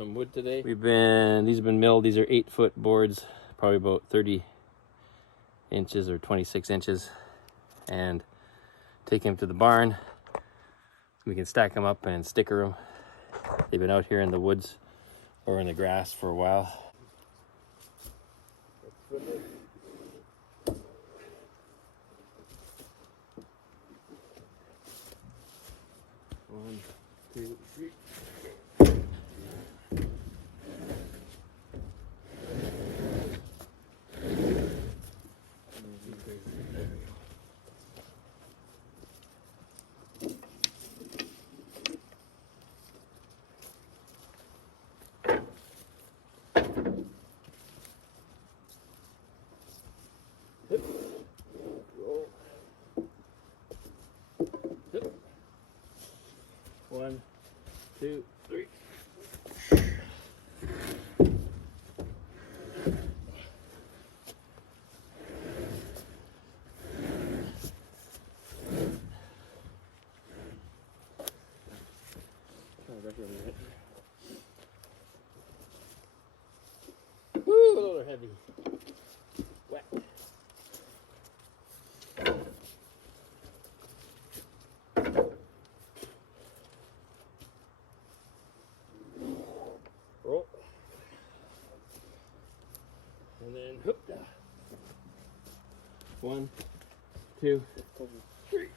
some wood today. These have been milled. These are 8-foot boards, probably about 30 inches or 26 inches. And take them to the barn. We can stack them up and sticker them. They've been out here in the woods or in the grass for a while. One, two, three. One, two, three. Woo, those are heavy. Wet. Roll. And then hoop. One, two, three.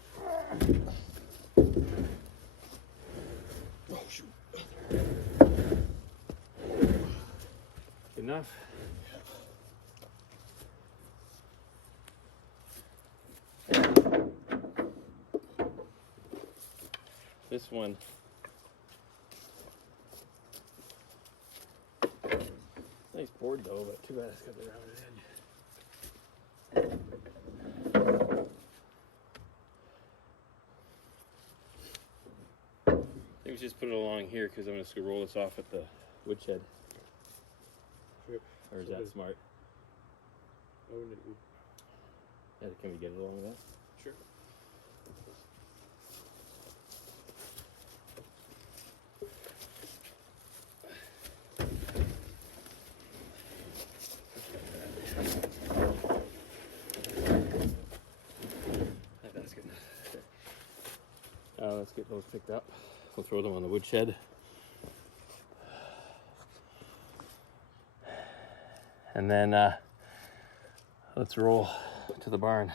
Oh, shoot. Good enough. This one. Nice board though, but too bad it's got the rounded edge. I think we just put it along here because I'm just gonna roll this off at the woodshed. Sure. Or is that smart? Oh, no. Yeah, can we get it along with that? Sure. That's good. Let's get those picked up. We'll throw them on the woodshed. And then let's roll to the barn.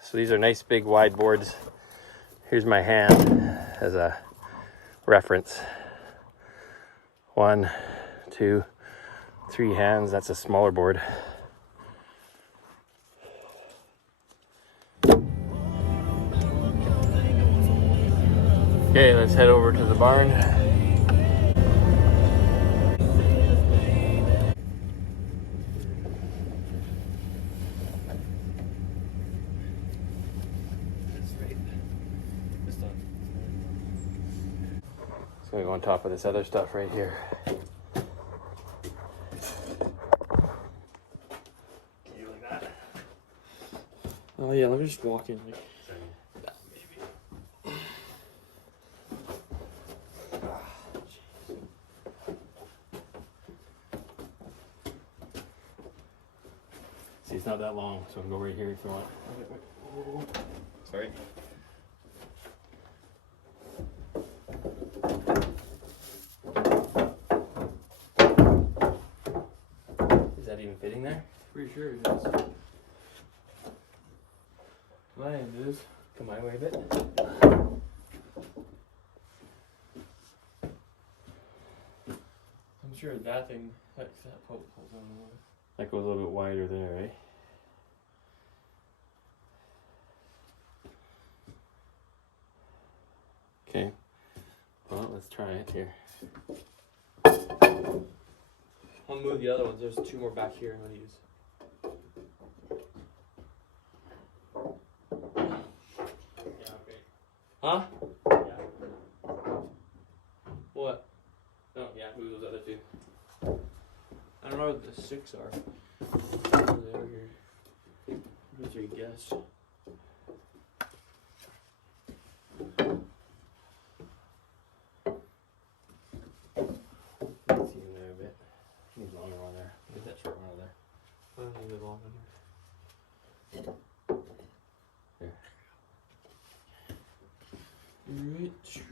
So these are nice big wide boards. Here's my hand as a reference. 1, 2, 3 hands. That's a smaller board. Okay, let's head over to the barn. It's gonna go on top of this other stuff right here. You like that? Oh yeah, let me just walk in. Like, See, it's not that long, so I can go right here if you want. Sorry. Is that even fitting there? pretty sure it is. My end is. Come my way a bit. I'm sure that thing, that post holds on the water. That goes a little bit wider there, right? Okay. Well, let's try it here. I'll move the other ones. There's 2 more back here I'm gonna use. Yeah, okay. Huh? Yeah. What? No, yeah, move those other 2. I don't know what the 6 are. Where they are here. What's your guess? Get that short one out of there. I don't need a long one here. Right, sure.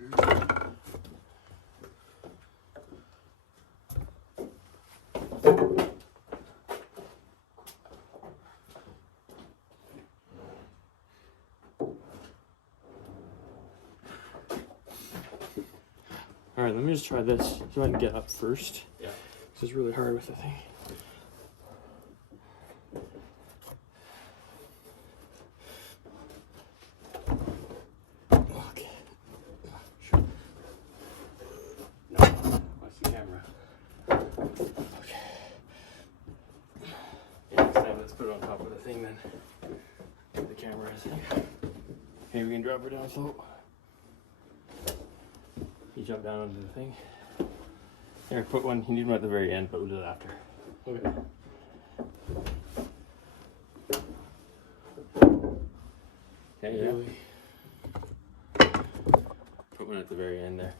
Alright, let me just try this so I can get up first. Yeah. This is really hard with the thing. Okay. Sure. No. Watch the camera. Okay. Yeah, next time let's put it on top of the thing then. Where the camera is. Okay, we can drop her down slow. You jump down onto the thing. Here, put one. You need one at the very end, but we'll do it after. Okay. Okay, yeah. Really? Put one at the very end there.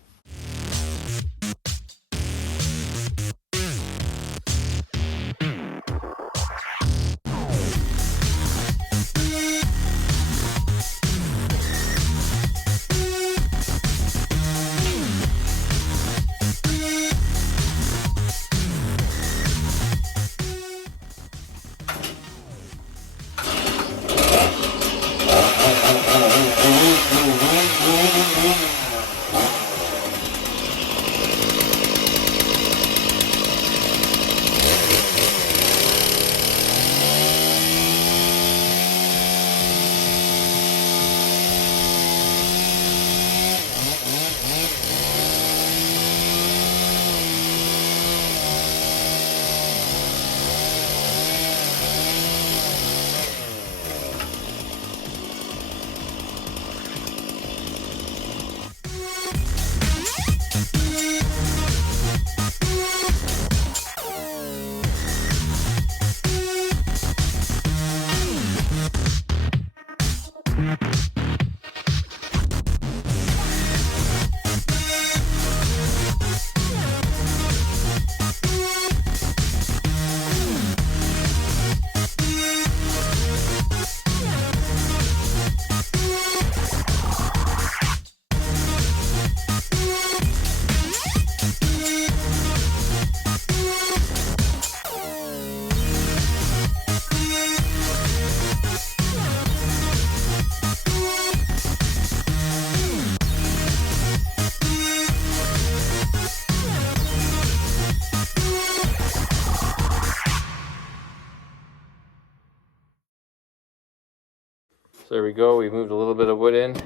So there we go, we moved a little bit of wood in.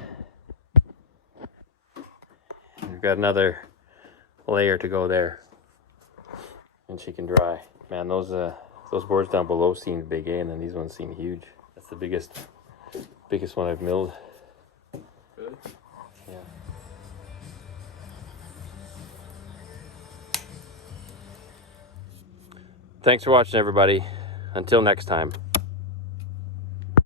We've got another layer to go there. And she can dry. Man, those boards down below seem big, and then these ones seem huge. That's the biggest one I've milled. Really? Yeah. Thanks for watching, everybody. Until next time.